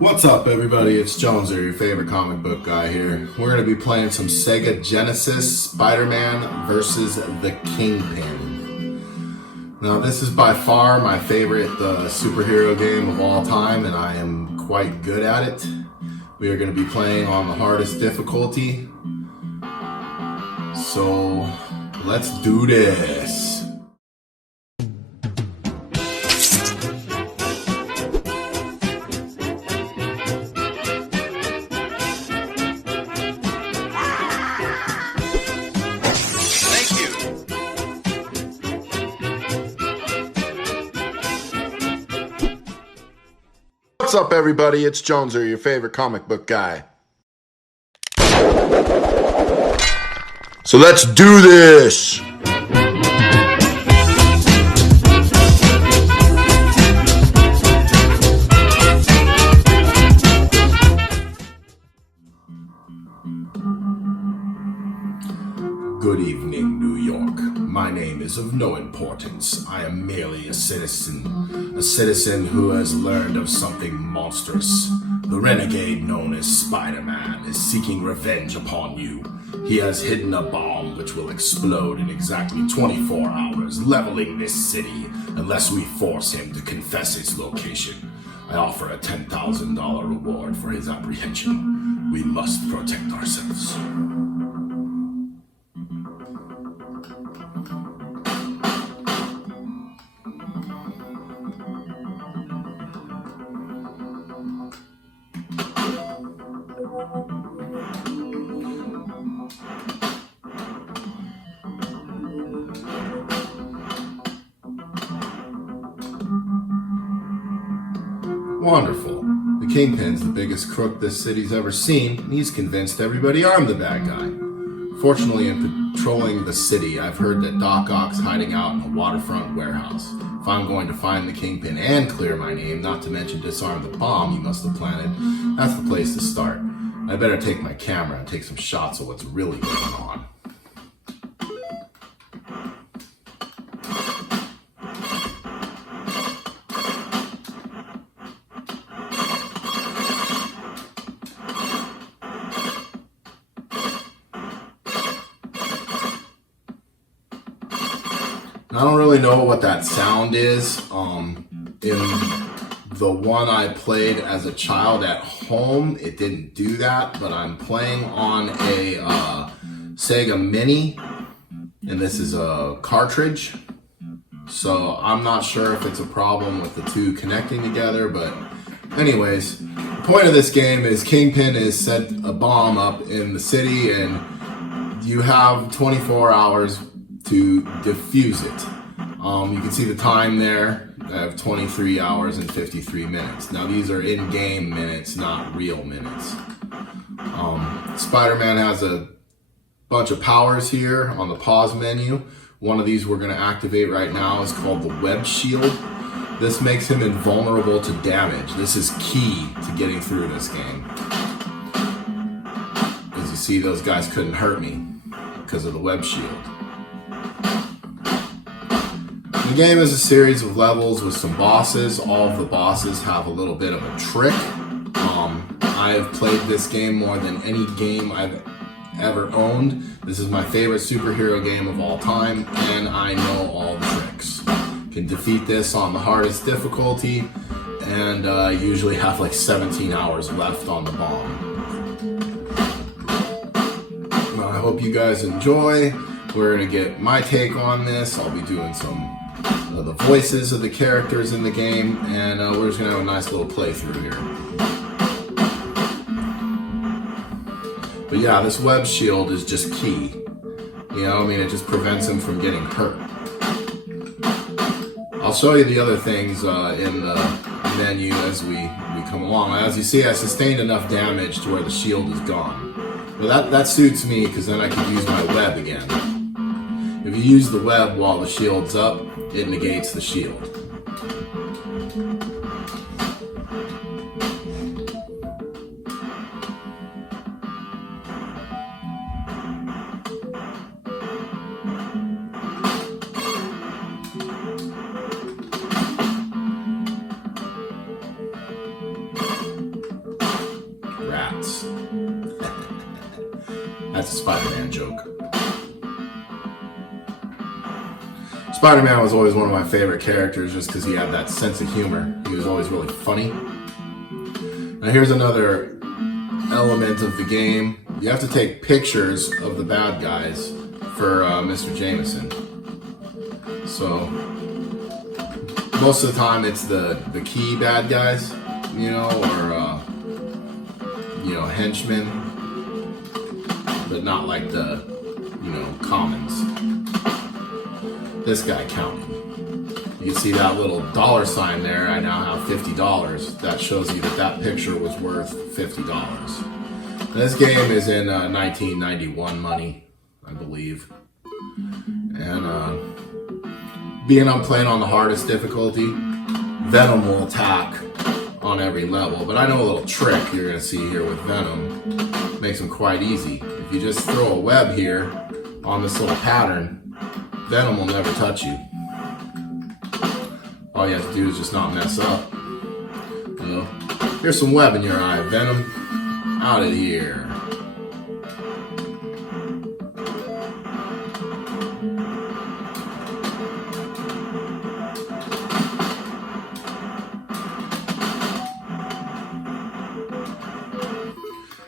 What's up, everybody? It's Joneser, your favorite comic book guy here. We're going to be playing some Sega Genesis Spider-Man versus the Kingpin. Now, this is by far my favorite superhero game of all time, and I am quite good at it. We are going to be playing on the hardest difficulty. So, let's do this. What's up, everybody? It's Joneser, your favorite comic book guy. So let's do this! Good evening, New York. My name is of no importance. I am merely a citizen who has learned of something monstrous. The renegade known as Spider-Man is seeking revenge upon you. He has hidden a bomb which will explode in exactly 24 hours, leveling this city unless we force him to confess its location. I offer a $10,000 reward for his apprehension. We must protect ourselves. Wonderful. The Kingpin's the biggest crook this city's ever seen, and he's convinced everybody I'm the bad guy. Fortunately, in patrolling the city, I've heard that Doc Ock's hiding out in a waterfront warehouse. If I'm going to find the Kingpin and clear my name, not to mention disarm the bomb he must have planted, that's the place to start. I better take my camera and take some shots of what's really going on. I don't really know what that sound is. In the one I played as a child at home, it didn't do that, but I'm playing on a Sega Mini, and this is a cartridge. So I'm not sure if it's a problem with the two connecting together, but anyways, the point of this game is Kingpin has set a bomb up in the city, and you have 24 hours to defuse it. You can see the time there. I have 23 hours and 53 minutes. Now these are in-game minutes, not real minutes. Spider-Man has a bunch of powers here on the pause menu. One of these we're going to activate right now is called the Web Shield. This makes him invulnerable to damage. This is key to getting through this game. As you see, those guys couldn't hurt me because of the Web Shield. The game is a series of levels with some bosses. All of the bosses have a little bit of a trick. I've played this game more than any game I've ever owned. This is my favorite superhero game of all time, and I know all the tricks. Can defeat this on the hardest difficulty, and usually have like 17 hours left on the bomb. Well, I hope you guys enjoy. We're gonna get my take on this. I'll be doing some the voices of the characters in the game, and we're just gonna have a nice little playthrough here. But yeah, this Web Shield is just key. You know, I mean, it just prevents him from getting hurt. I'll show you the other things in the menu as we come along. As you see, I sustained enough damage to where the shield is gone. But that suits me, because then I can use my web again. If you use the web while the shield's up, it negates the shield. That's a Spider-Man joke. Spider-Man was always one of my favorite characters just because he had that sense of humor. He was always really funny. Now here's another element of the game. You have to take pictures of the bad guys for Mr. Jameson. So most of the time it's the key bad guys, you know, or you know, henchmen, but not like the, you know, commons. This guy counting. You can see that little dollar sign there. I now have $50. That shows you that that picture was worth $50. This game is in 1991 money, I believe. And being I'm playing on the hardest difficulty, Venom will attack on every level. But I know a little trick you're going to see here with Venom. Makes him quite easy. If you just throw a web here on this little pattern, Venom will never touch you. All you have to do is just not mess up. You know, here's some web in your eye, Venom. Out of here.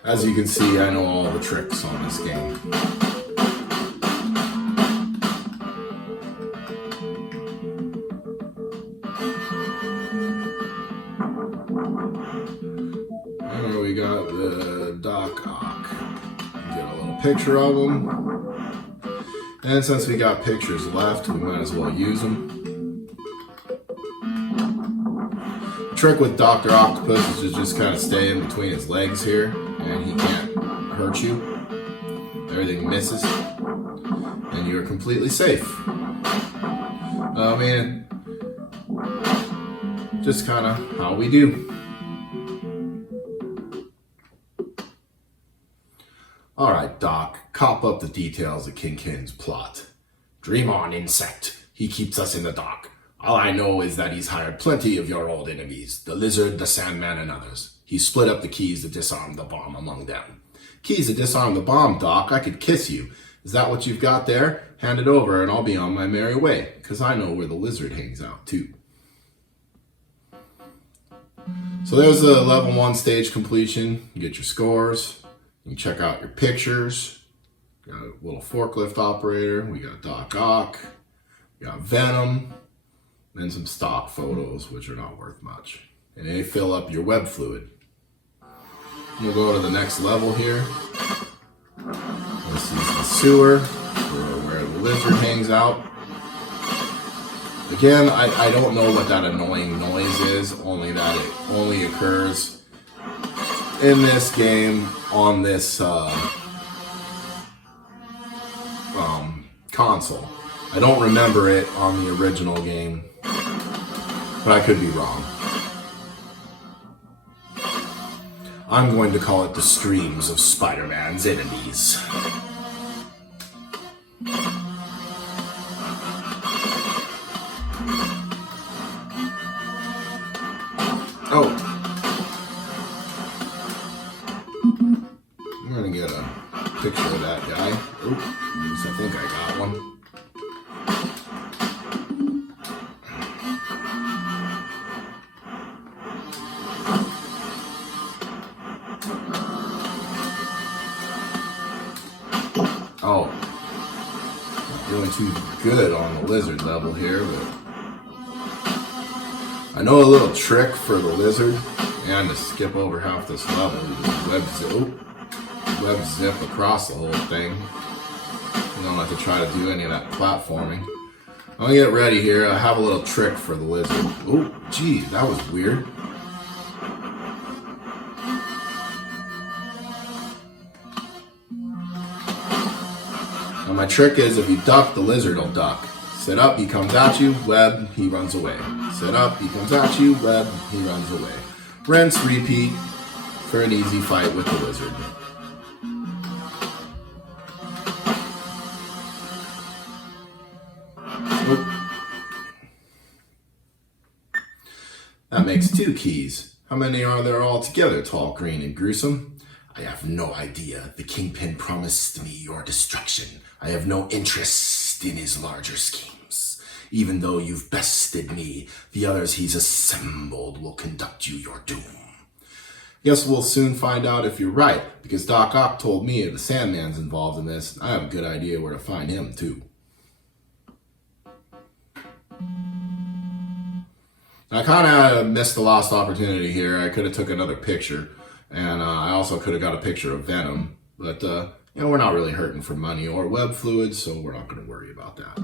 As you can see, I know all the tricks on this game. We got the Doc Ock. Get a little picture of him. And since we got pictures left, we might as well use them. The trick with Dr. Octopus is to just kind of stay in between his legs here, and he can't hurt you. Everything misses, and you're completely safe. I mean, just kind of how we do. Alright, Doc, cop up the details of Kingpin's plot. Dream on, insect. He keeps us in the dark. All I know is that he's hired plenty of your old enemies, the Lizard, the Sandman, and others. He split up the keys to disarm the bomb among them. Keys to disarm the bomb, Doc? I could kiss you. Is that what you've got there? Hand it over and I'll be on my merry way, because I know where the Lizard hangs out, too. So there's the level 1 stage completion. You get your scores. You can check out your pictures. Got a little forklift operator. We got Doc Ock. We got Venom. And some stock photos, which are not worth much. And they fill up your web fluid. We'll go to the next level here. This is the sewer, where the Lizard hangs out. Again, I don't know what that annoying noise is, only that it only occurs in this game on this console. I don't remember it on the original game, but I could be wrong. I'm going to call it the screams of Spider-Man's enemies. Oh. I'm gonna get a picture of that guy. Oops, I think I got one. Oh, not really too good on the Lizard level here, but I know a little trick for the Lizard, and to skip over half this level, you just web zip across the whole thing. You don't have to try to do any of that platforming. I'm gonna get ready here. I have a little trick for the Lizard. Oh, gee, that was weird. Now my trick is if you duck, the Lizard will duck. Sit up, he comes at you, web, he runs away. Sit up, he comes at you, web, he runs away. Rinse, repeat for an easy fight with the Lizard. Oop. That makes 2 keys. How many are there altogether, tall, green, and gruesome? I have no idea. The Kingpin promised me your destruction. I have no interest in his larger schemes. Even though you've bested me, the others he's assembled will conduct you your doom. Guess we'll soon find out if you're right, because Doc Ock told me the Sandman's involved in this. I have a good idea where to find him, too. I kind of missed the lost opportunity here. I could have took another picture, and I also could have got a picture of Venom, but we're not really hurting for money or web fluids, so we're not going to worry about that.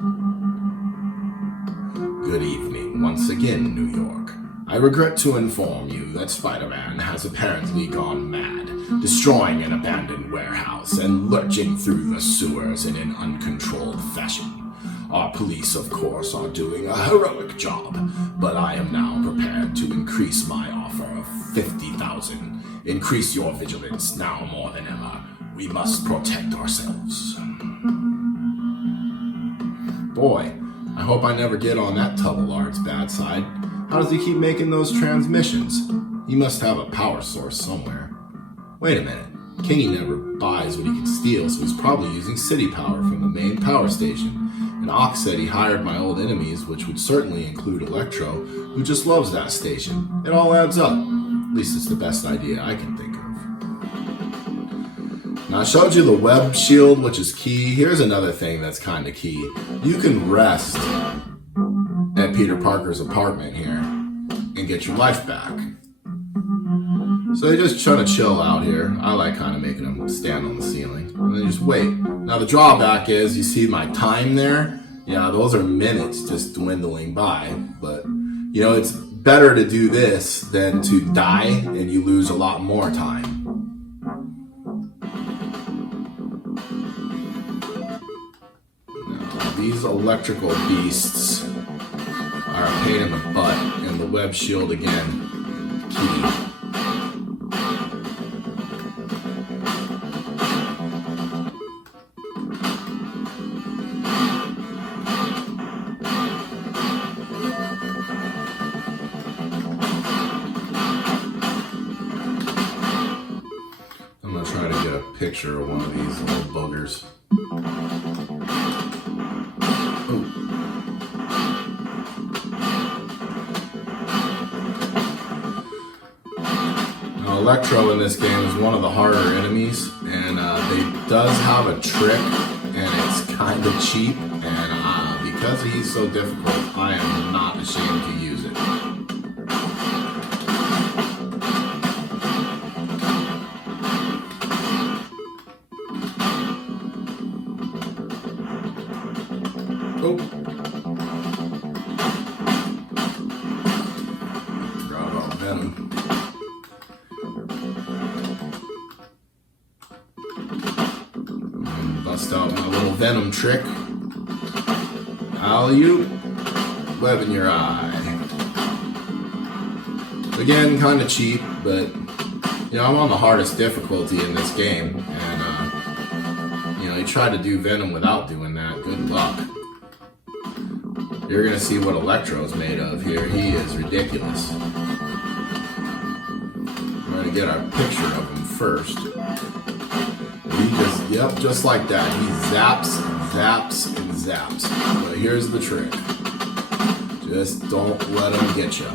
Good evening, once again, New York. I regret to inform you that Spider-Man has apparently gone mad, destroying an abandoned warehouse and lurching through the sewers in an uncontrolled fashion. Our police, of course, are doing a heroic job, but I am now prepared to increase my offer of $50,000. Increase your vigilance now more than ever. We must protect ourselves. Boy, I hope I never get on that Tubelard's bad side. How does he keep making those transmissions? He must have a power source somewhere. Wait a minute. Kingy never buys what he can steal, so he's probably using city power from the main power station. And Ock said he hired my old enemies, which would certainly include Electro, who just loves that station. It all adds up. At least it's the best idea I can think of. Now I showed you the web shield, which is key. Here's another thing that's kind of key. You can rest at Peter Parker's apartment here and get your life back. So they just try to chill out here. I like kind of making them stand on the ceiling. And then just wait. Now the drawback is, you see my time there? Yeah, those are minutes just dwindling by. But, it's better to do this than to die and you lose a lot more time. Now, these electrical beasts are a pain in the butt. And the web shield, again, key. Picture of one of these little buggers. Ooh. Now, Electro in this game is one of the harder enemies, and they does have a trick, and it's kind of cheap, and because he's so difficult, I am not ashamed to use it. Forgot about Venom. And bust out my little Venom trick. Alley-oop. Web in your eye. Again, kind of cheap, but I'm on the hardest difficulty in this game, and you try to do Venom without doing that. Good luck. You're gonna see what Electro's made of here. He is ridiculous. We're gonna get our picture of him first. He just like that. He zaps, zaps, and zaps. But here's the trick. Just don't let him get you.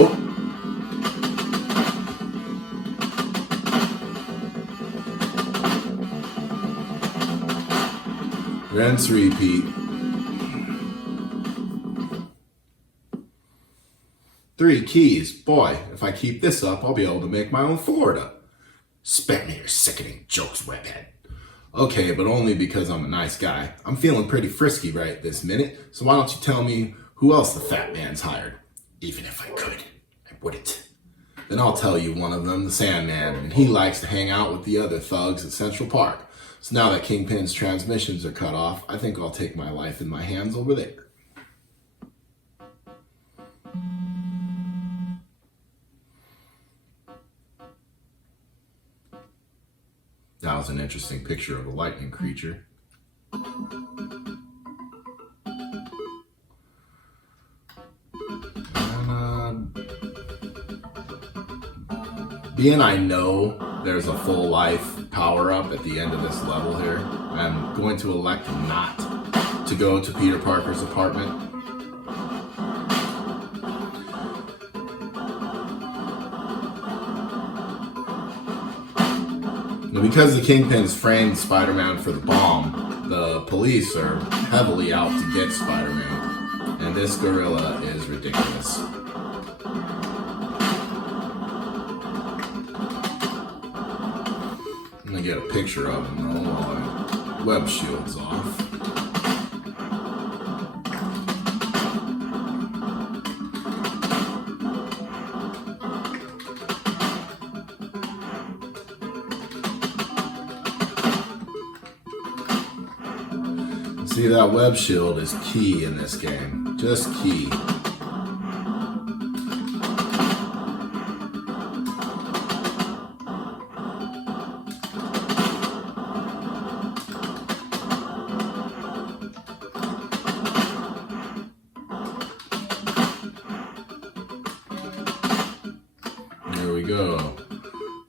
Oh. Rinse, repeat. 3 keys. Boy, if I keep this up, I'll be able to make my own Florida. Spare me your sickening jokes, webhead. Okay, but only because I'm a nice guy. I'm feeling pretty frisky right this minute, so why don't you tell me who else the fat man's hired? Even if I could, I wouldn't. Then I'll tell you one of them, the Sandman, and he likes to hang out with the other thugs at Central Park. So now that Kingpin's transmissions are cut off, I think I'll take my life in my hands over there. That was an interesting picture of a lightning creature. And, Being I know there's a full life power-up at the end of this level here, I'm going to elect not to go to Peter Parker's apartment. Now, because the Kingpin's framed Spider-Man for the bomb, the police are heavily out to get Spider-Man, and this gorilla is ridiculous. I'm gonna get a picture of him though while my web shield's off. See, that web shield is key in this game. Just key. There we go.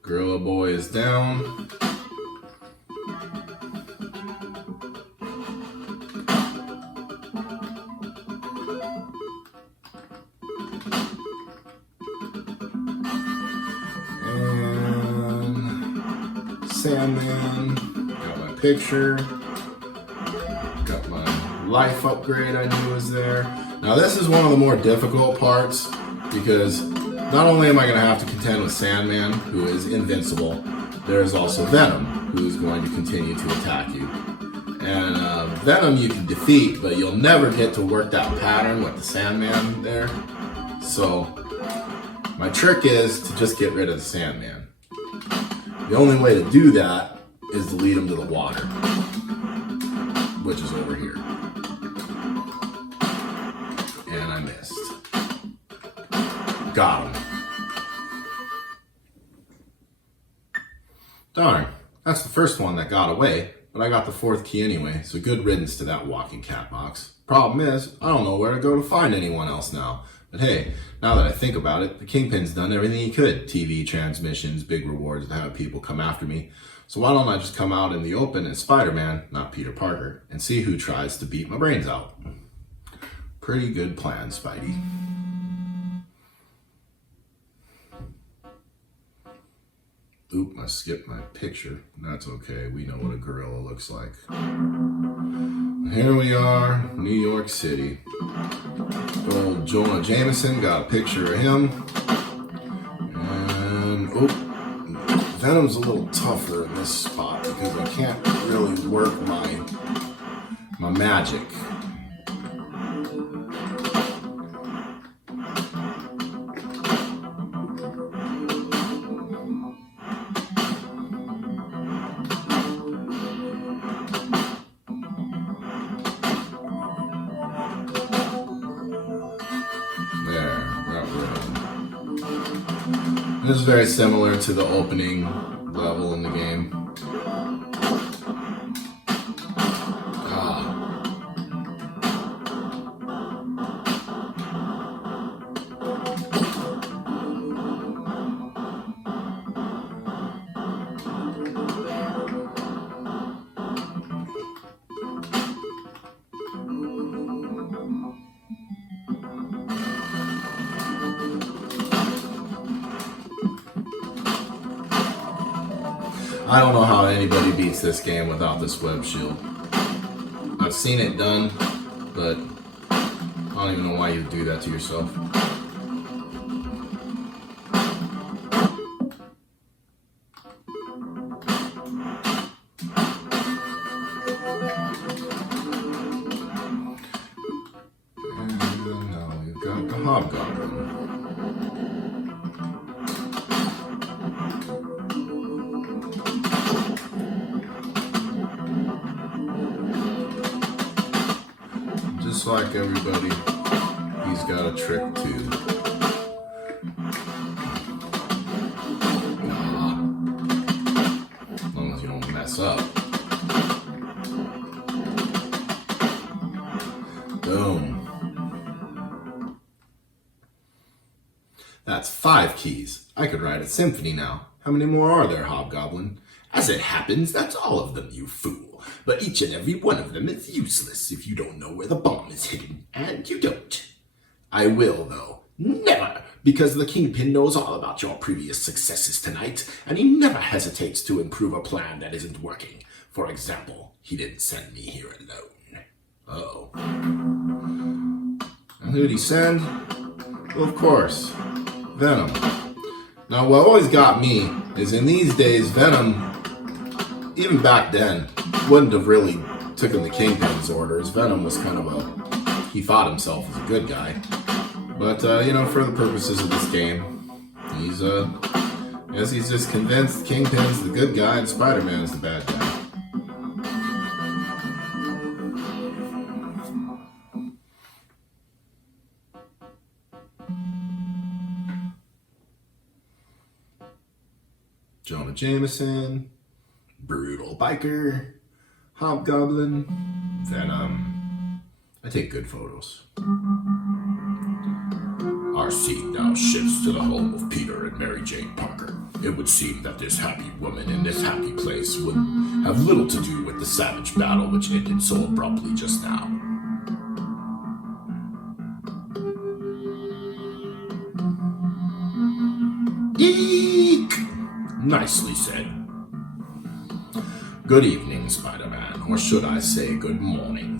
Gorilla Boy is down. Sandman, got my picture, got my life upgrade I knew was there. Now this is one of the more difficult parts because not only am I going to have to contend with Sandman, who is invincible, there is also Venom, who is going to continue to attack you. And Venom you can defeat, but you'll never get to work that pattern with the Sandman there. So my trick is to just get rid of the Sandman. The only way to do that is to lead him to the water, which is over here. And I missed. Got him. Darn, that's the first one that got away, but I got the fourth key anyway, so good riddance to that walking cat box. Problem is, I don't know where to go to find anyone else now. But hey, now that I think about it, the Kingpin's done everything he could. TV, transmissions, big rewards to have people come after me. So why don't I just come out in the open as Spider-Man, not Peter Parker, and see who tries to beat my brains out. Pretty good plan, Spidey. Oop, I skipped my picture. That's okay, we know what a gorilla looks like. Here we are, New York City. Old Jonah Jameson, got a picture of him. And, oh, Venom's a little tougher in this spot because I can't really work my magic. This is very similar to the opening level in the game. I don't know how anybody beats this game without this web shield. I've seen it done, but I don't even know why you'd do that to yourself. And now we've got the Hobgoblin. Just like everybody, he's got a trick too. As long as you don't mess up. Boom. That's 5 keys. I could write a symphony now. How many more are there, Hobgoblin? As it happens, that's all of them, you fool. But each and every one of them is useless if you don't know where the bomb is hidden. And you don't. I will, though. Never! Because the Kingpin knows all about your previous successes tonight, and he never hesitates to improve a plan that isn't working. For example, he didn't send me here alone. Uh-oh. And who'd he send? Well, of course, Venom. Now, what always got me is in these days, Venom, even back then, wouldn't have really taken the Kingpin's orders. Venom was kind of he thought himself as a good guy. But, for the purposes of this game, he's just convinced Kingpin's the good guy and Spider-Man's the bad guy. Jonah Jameson, Brutal Biker, Hobgoblin, Venom. I take good photos. Our scene now shifts to the home of Peter and Mary Jane Parker. It would seem that this happy woman in this happy place would have little to do with the savage battle which ended so abruptly just now. Eek! Nicely said. Good evening, Spider-Man, or should I say good morning.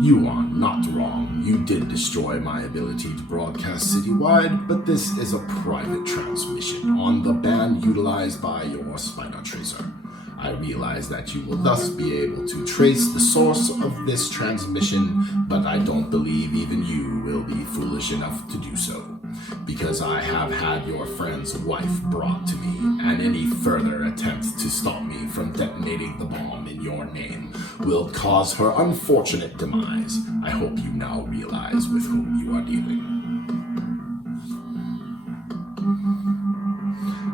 You are not wrong. You did destroy my ability to broadcast citywide, but this is a private transmission on the band utilized by your Spider Tracer. I realize that you will thus be able to trace the source of this transmission, but I don't believe even you will be foolish enough to do so, because I have had your friend's wife brought to me, and any further attempt to stop me from detonating the bomb in your name will cause her unfortunate demise. I hope you now realize with whom you are dealing.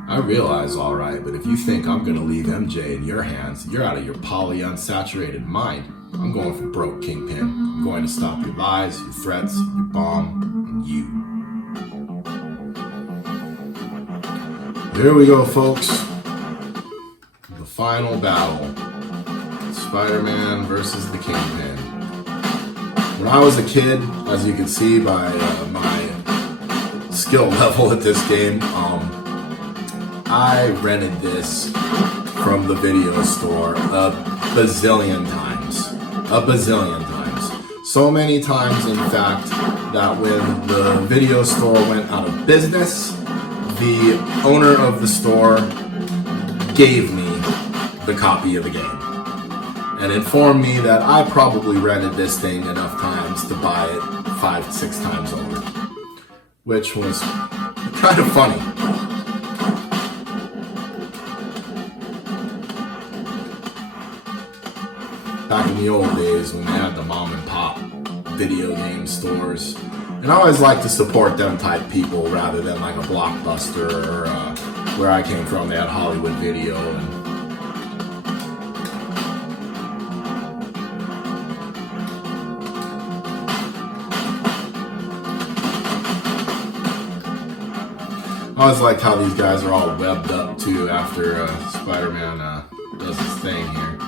I realize, all right, but if you think I'm going to leave MJ in your hands, you're out of your polyunsaturated mind. I'm going for broke, Kingpin. I'm going to stop your lies, your threats, your bomb, and you. Here we go, folks. The final battle. Spider-Man versus the Kingpin. When I was a kid, as you can see by my skill level at this game, I rented this from the video store a bazillion times. So many times, in fact, that when the video store went out of business, the owner of the store gave me the copy of the game and informed me that I probably rented this thing enough times to buy it 5-6 times over, which was kind of funny. Back in the old days when they had the mom and pop video game stores. And I always like to support them type people rather than like a Blockbuster or where I came from, they had Hollywood Video. And I always liked how these guys are all webbed up too after Spider-Man does his thing here.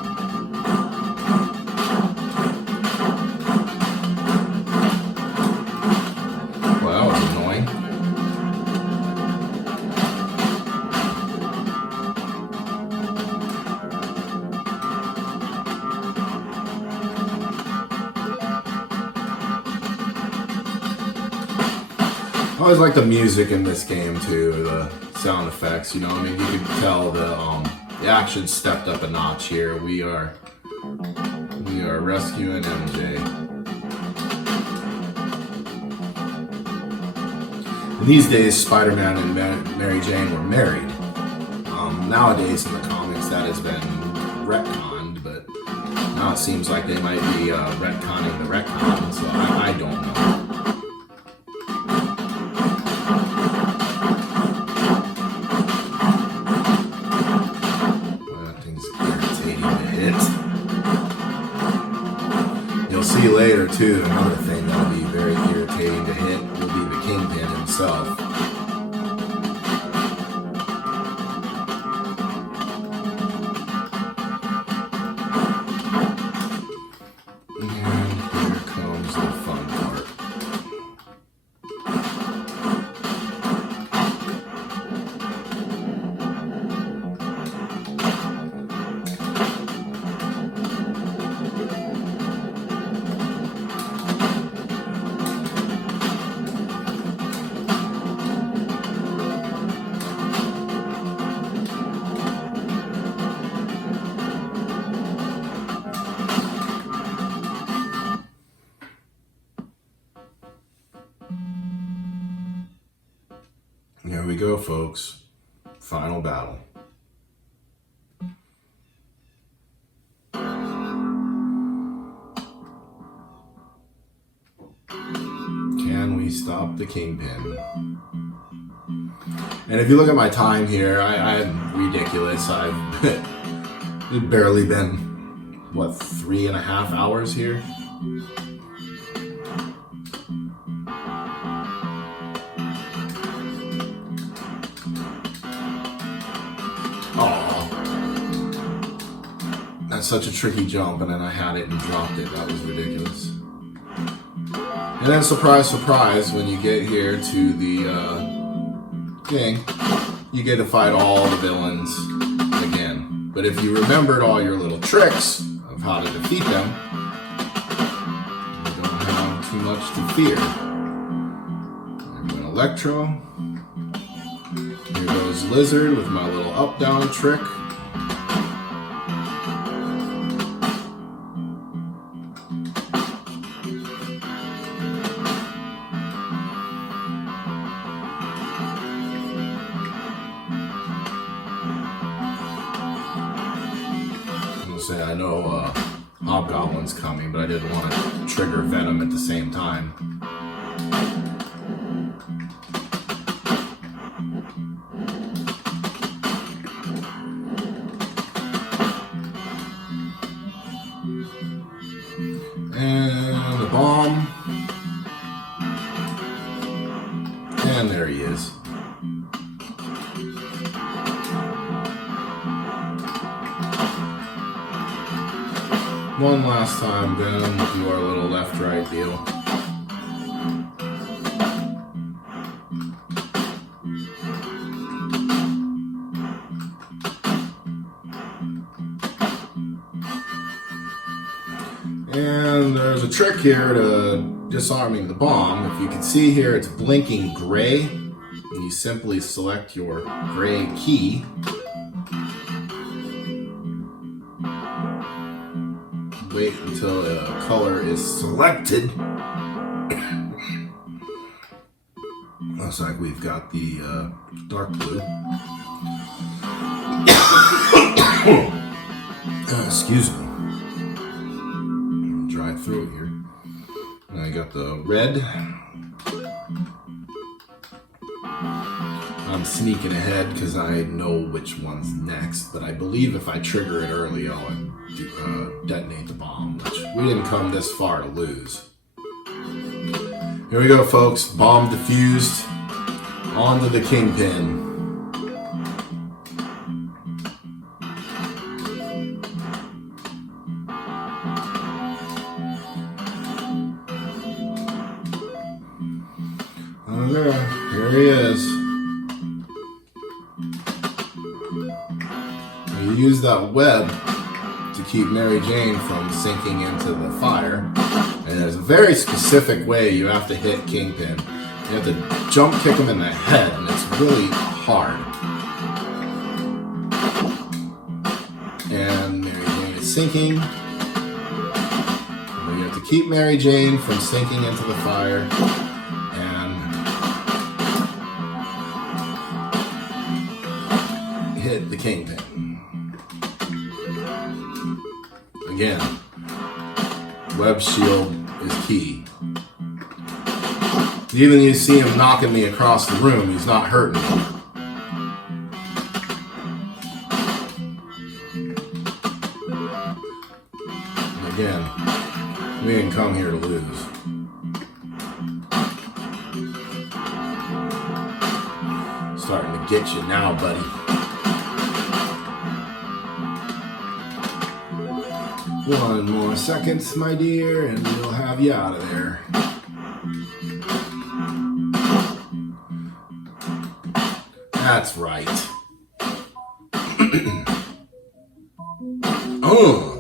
I always like the music in this game too, the sound effects. You can tell the action stepped up a notch here. We are rescuing MJ. These days, Spider-Man and Mary Jane were married. Nowadays in the comics, that has been retconned, but now it seems like they might be retconning the retcon. So I don't know. Later too, another thing that'll be very irritating to hit will be the Kingpin himself. we go, folks. Final battle. Can we stop the Kingpin? And if you look at my time here, I'm ridiculous. It's barely been, what, 3.5 hours here? Oh, that's such a tricky jump, and then I had it and dropped it. That was ridiculous. And then surprise, surprise, when you get here to the thing, you get to fight all the villains again. But if you remembered all your little tricks of how to defeat them, you don't have too much to fear. I'm an Electro. Here goes Lizard with my little up-down trick. Say I know Hobgoblin's coming, but I didn't want to trigger Venom at the same time. And the bomb. And there he is. One last time, Venom, do our little left-right deal. And there's a trick here to disarming the bomb. If you can see here, it's blinking gray. And you simply select your gray key. Wait until a color is selected. Looks like we've got the dark blue. Excuse me. Dry throat here. And I got the red. I'm sneaking ahead because I know which one's next, but I believe if I trigger it early, I'll detonate the bomb, which we didn't come this far to lose. Here we go, folks. Bomb defused. Onto the Kingpin. Okay, here he is. You use that web to keep Mary Jane from sinking into the fire. And there's a very specific way you have to hit Kingpin. You have to jump kick him in the head, and it's really hard. And Mary Jane is sinking. And you have to keep Mary Jane from sinking into the fire. And hit the Kingpin. Again, web shield is key. Even you see him knocking me across the room, he's not hurting me. And again, we didn't come here to lose. Starting to get you now, buddy. One more second, my dear, and we'll have you out of there. That's right. Oh.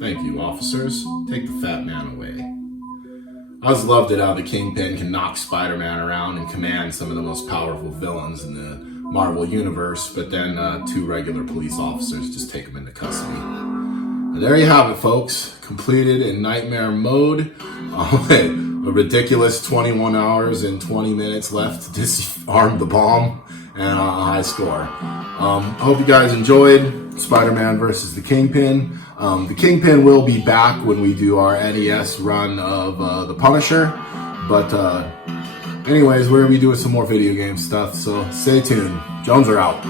Thank you, officers. Take the fat man away. I always loved it how the Kingpin can knock Spider-Man around and command some of the most powerful villains in the Marvel Universe, but then 2 regular police officers just take him into custody. And there you have it, folks. Completed in nightmare mode. A ridiculous 21 hours and 20 minutes left to disarm the bomb, and a high score. I hope you guys enjoyed Spider-Man versus the Kingpin. The Kingpin will be back when we do our NES run of the Punisher. But anyways, we're going to be doing some more video game stuff, so stay tuned. Jones are out.